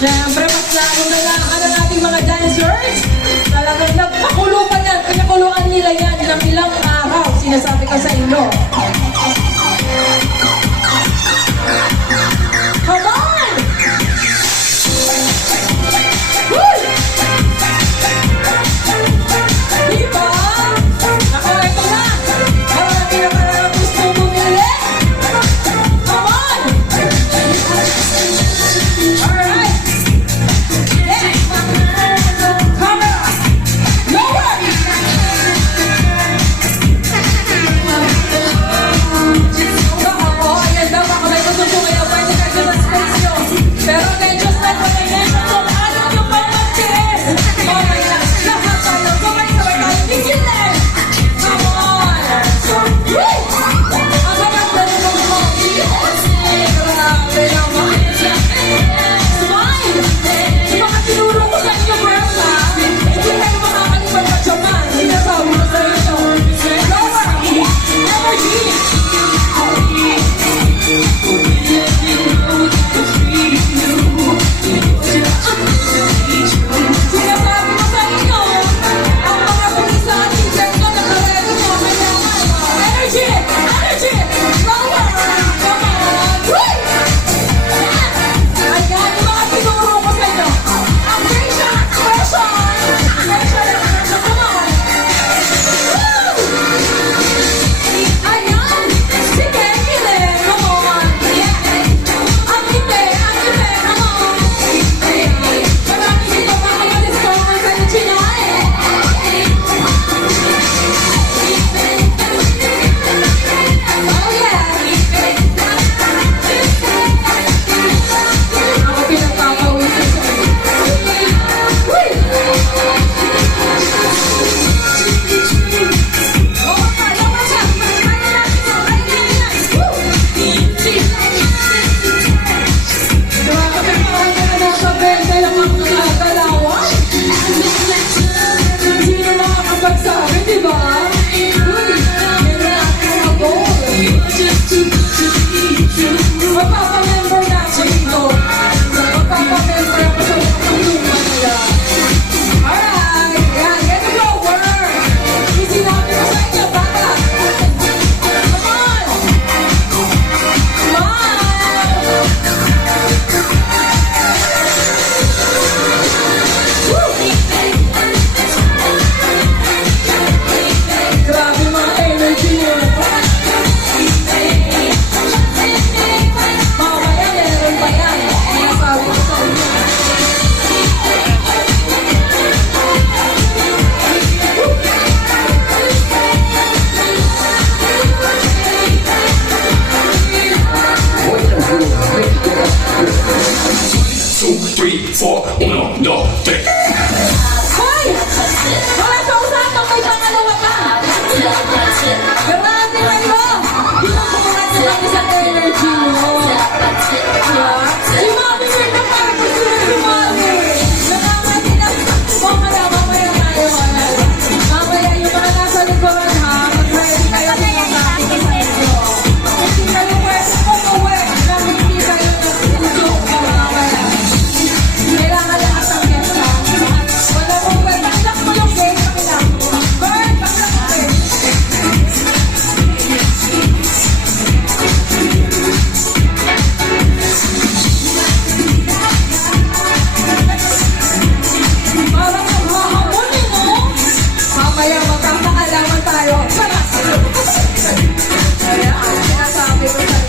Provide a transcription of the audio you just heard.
Siyempre, mas lalo na lang ang ating mga dancers. Talagang nagpakulo pa yan. Pinakuluan nila yan ng ilang araw. Sinasabi ko sa inyo. Come on! Woo! Diba? Ako, ito na. Marami na marami gusto bumili. Come on! Alright. Next. Camera. Lower. Oo, ayan daw. Baka may gusto sumayaw. Pwede kayo sa space nyo. Pero then just like what I mentioned, kung ayaw nyo pang mag-tiis. Okay na. Lahat tayo. Sabay-sabay tayo. Tingin. Come on. Woo! Ang ganda rin ng mga kids. Grabe naman. Smile! Di ba kasi tinuro ko sa inyo, girls, ha? Hindi kayo makakalipan pa dyaman. Sinasabi ko sa inyo. Lower! Energy! Sinasabi ko sa inyo, ang mga pulisa at teacher ko nakaredy mo, mayaman. Energy! Energy! Lower! Come on! Woo! Ayan, yung mga tinuro ko sa inyo. Ang pressure! Pressure! Pressure! Come on! Woo! Ayan! Sige, kile! Come on! Ang kile! Ang kile! Come on! Marami dito makaka-discover sa inyo, Chinay! Oh, yeah! Ako pinagpapawisan sa inyo. Uy! Lower ka! Lower ka! Kaya natin to! Kaya natin! Woo! Grabe, parang ka na nasa 20 lang ang nakagalawan. Sino makakapagsabi, di ba? Uy! Yan na ating mga goal. Magpapamember na ako dito. Magpapamember ako sa mga pagtuma nila. Alright! Yan, get the lower! Sinabi ko sa inyo, baka! Come on! Smile! Woo! Grabe mga energy nyo. Mamaya meron pa yan. Sinasabi ko sa inyo. Two, three, four, uno, dos, tres. Hoy! Mga kausapang may pangalawa pa! Grabe kayo! Pinagkukulat na lang isang energy nyo. Si Mami Mir na parang gusto rin si Mami. Nakakati na. Mamaya tayo. Mamaya yung mga nasa likuran, ha? Mag-ready kayo ng mga kapit sa inyo. Hindi kayo pwede umuwi na hindi kayo nag-uso mamaya. Kailangan lahat ng guest, ha? Wala mong pwede. Pakilak mo yung game. Pakilak. Bird, pakilak mo game. Parang naghahamonin, no? Mamaya magkakaalaman tayo. Tara! Ayan, sinasabi ko sa